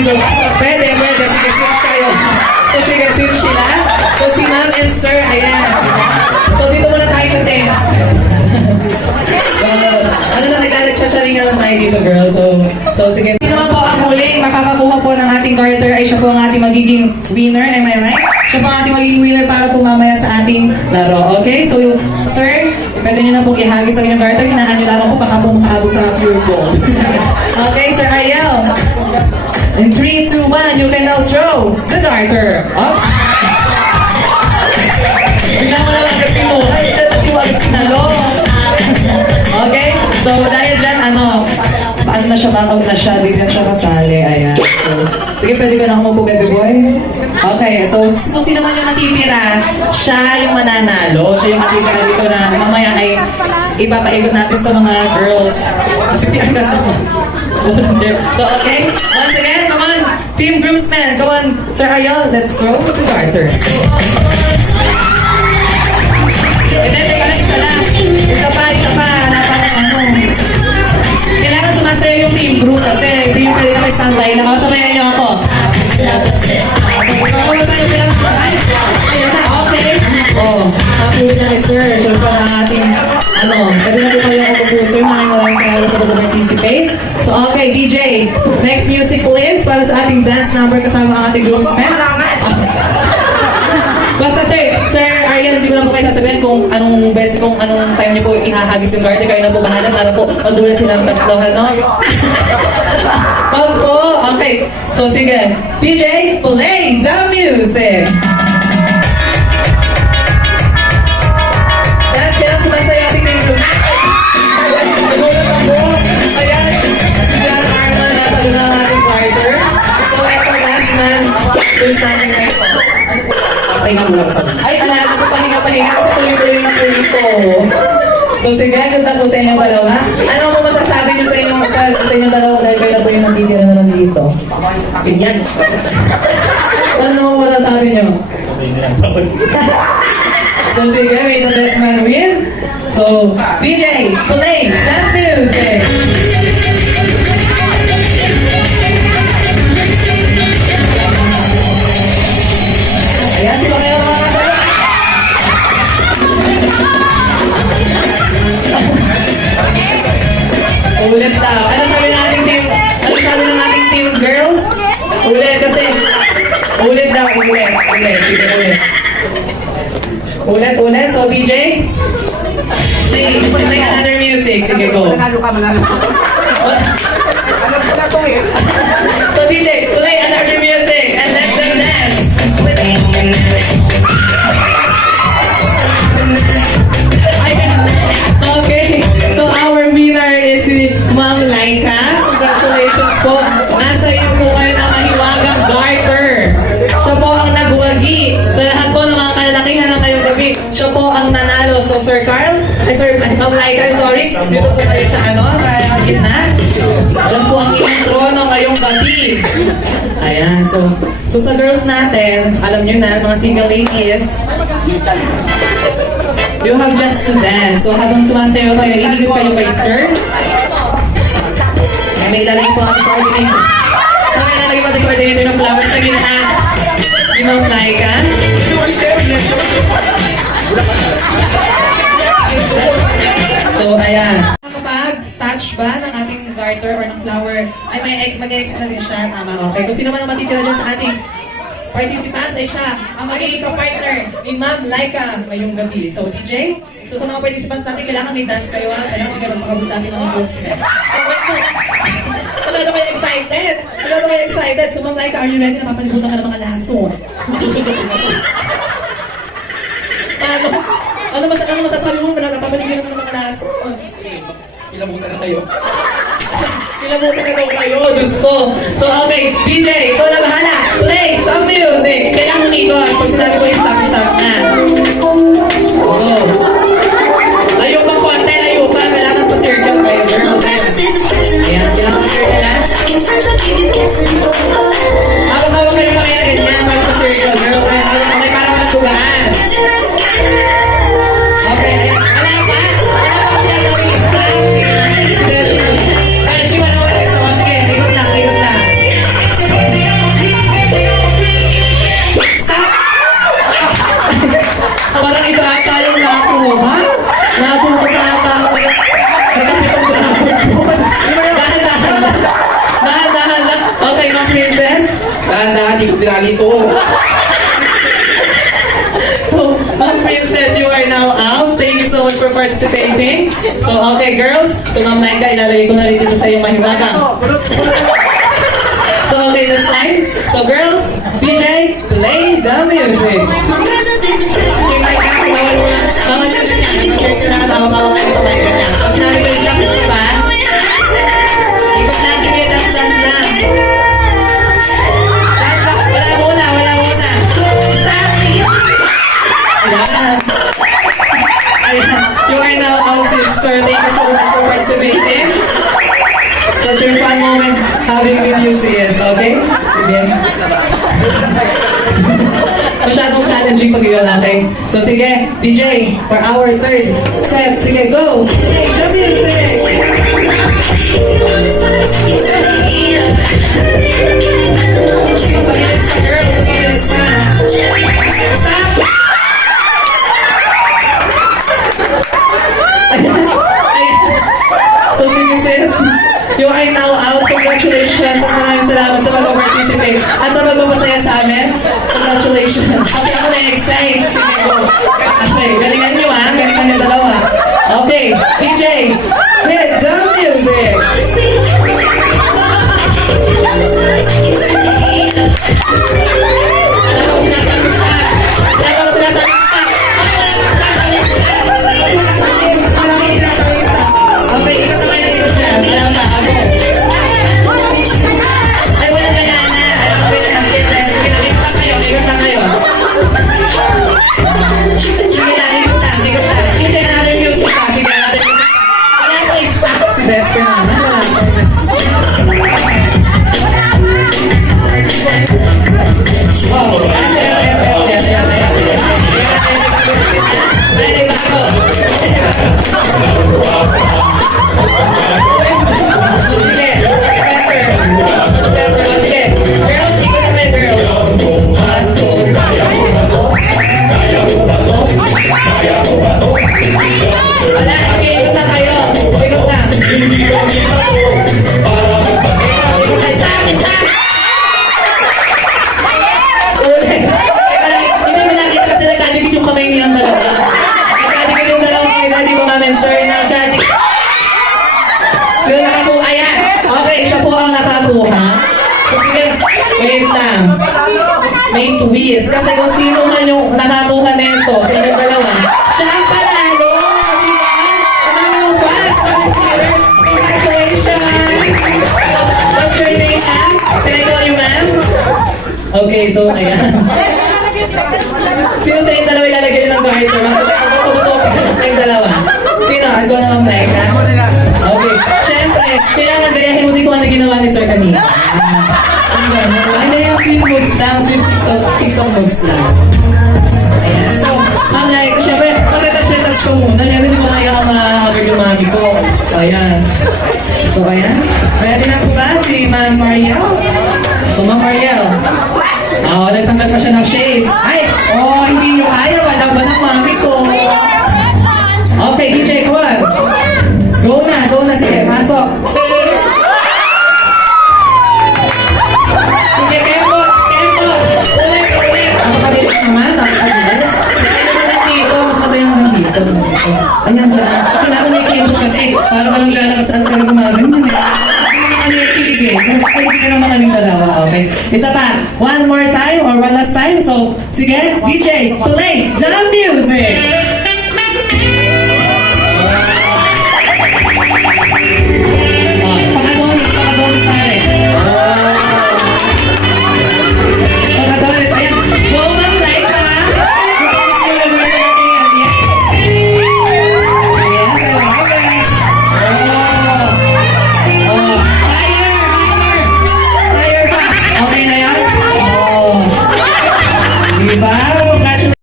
dito. Pwede, pwede. Sige, switch kayo. So, sige, switch sila. So, si ma'am and sir, ayan. So, dito muna tayo kasi. Well, ano na, naglalagtsatsaringan lang tayo dito, girl. So, so sige. Naman po ang huling makakakuha po ng ating garter ay siya po ang ating magiging winner. Am I right? Siya po ang ating magiging winner para po mamaya sa ating laro. Okay? So, sir, pwede niyo na pong ihagis ang inyong garter. Hinaan niyo lamang po baka po makaabot sa pure gold. okay, Sir Ariel. In 3, 2, 1, you can now throw the garter. Up. Okay? So, dahil dyan, ano, paano na siya, back out na siya, di na siya kasali. Ayan. So, sige, pwede ka na ako baby boy. Okay, so, kung sino man yung matitira, siya yung mananalo. Siya yung matitira dito na mamaya ay ipapaikot natin sa mga girls. Kasi kasama. Volunteer. So, okay? Once again. Team groomsmen, come on. Sir Ariel, let's the garter. And then, teka lang, isa lang. Pa, pa. Kailangan sumasayo yung team group kasi hindi yung pwede kami standby sabayan niyo ako. Na, okay. Oh, happy with my sir. Siyempre ang ating, ano, pwede na po kayo ako mag-booster. Maraming maraming salamat po po participate. So, okay, DJ, next music please para sa ating dance number kasama ang ating groomsmen. Basta sir, sir Ariel, hindi ko lang po kayo sasabihin kung anong best, kung anong time niyo po ihahagis yung garter. Kayo na po bahala para po magulat silang tatlo, ano? Wag po! Okay. So, sige. DJ, play the music! Standing right po. Ano po? Pahinga muna ko sa Ay, alala ko, pahinga-pahinga kasi tuloy-tuloy na po ito. So, sige, ganda po sa inyong dalawa. Ano po masasabi niyo sa inyong, sa, sa inyong dalawa dahil kayo na po yung natitira naman dito? akin yan. Ano mo masasabi niyo? Lang tawag. So, sige, may the best man win. So, DJ, play ulit. Sige ulit. Ulit, ulit. So, DJ? Play, play another music. Sige, go. Manalo ka, manalo ka. Alam ko na to eh. Ma'am Laika, sorry. Dito po kayo sa ano, sa gitna. Diyan po ang inyong trono ngayong gabi. Ayan, so, so sa girls natin, alam nyo na, mga single ladies, you have just to dance. So habang sumasayo kayo, iligid kayo kay sir. Ay, may lalagay po ang coordinator. Ay, may lalagay po ang coordinator ng flowers sa gitna. Di mo apply ka? So, ayan. Kapag-touch ba ng ating garter or ng flower, ay may mag-ex na din siya. Tama, okay. Kung sino man ang matitira dyan sa ating participants ay siya ang magiging partner ni Ma'am Laika ngayong gabi. So, DJ, so sa mga participants natin, kailangan may dance kayo ha. Kailangan hindi ka magpakabos sa ating mga groomsmen. So, wait mo. Wala na kayo excited. Wala na kayo excited. So, Ma'am Laika, are you ready? Napapalibutan ka ng mga lason. ano? Ano, mas, ano masasabi mo? Napapalibutan ka ng mga lason. Ilabutan na kayo. Kilabutan na daw kayo, Diyos ko. So, okay, DJ, ikaw na bahala. Play some music. Kailangan umikot. Pag sinabi ko yung stop, hindi ko pinali ito. So, Ma'am Princess, you are now out. Thank you so much for participating. So, okay, girls. So, Ma'am Laika, ilalagay ko na rin dito sa iyong mahiwagang. So, okay, that's fine. So, girls, DJ, play the music. Wala So sige, DJ, for our third set. Sige, go! So sige sis, you are now out. Congratulations. Maraming salamat sa pag-participate at sa pagpapasaya sa amin. Congratulations. Okay, ako na-excite. Sige, go. Okay, galingan nyo ha. Galingan nyo dalawa. Okay, DJ, hit the music. Wait lang. May twist. Kasi kung sino man yung nakakuha nito, sa Okay, so ayan. Sino sa inyong dalawa ilalagay ng garter? Magtututok na kayong dalawa. Sino? Ako naman, Mike, ha? Okay. Siyempre, kailangan gayahin mo din kung ano ginawa ni Sir kanina. Ano ba? Ano yung sweet moves lang? Sweet TikTok, TikTok moves lang. Ayan. So, ang like, siyempre, mag-touch-touch ko muna. Siyempre, hindi ko na kaya makakagad yung mami ko. So, ayan. So, ayan. Ready na po ba si Ma'am Mariel? Ma'am Mariel. Oo, oh, nagtanggal pa siya ng shades. Ay! Oh, hindi nyo kaya. Kilig ka naman kaming dalawa, okay? Isa pa, one more time or one last time. So, sige, DJ, play the music!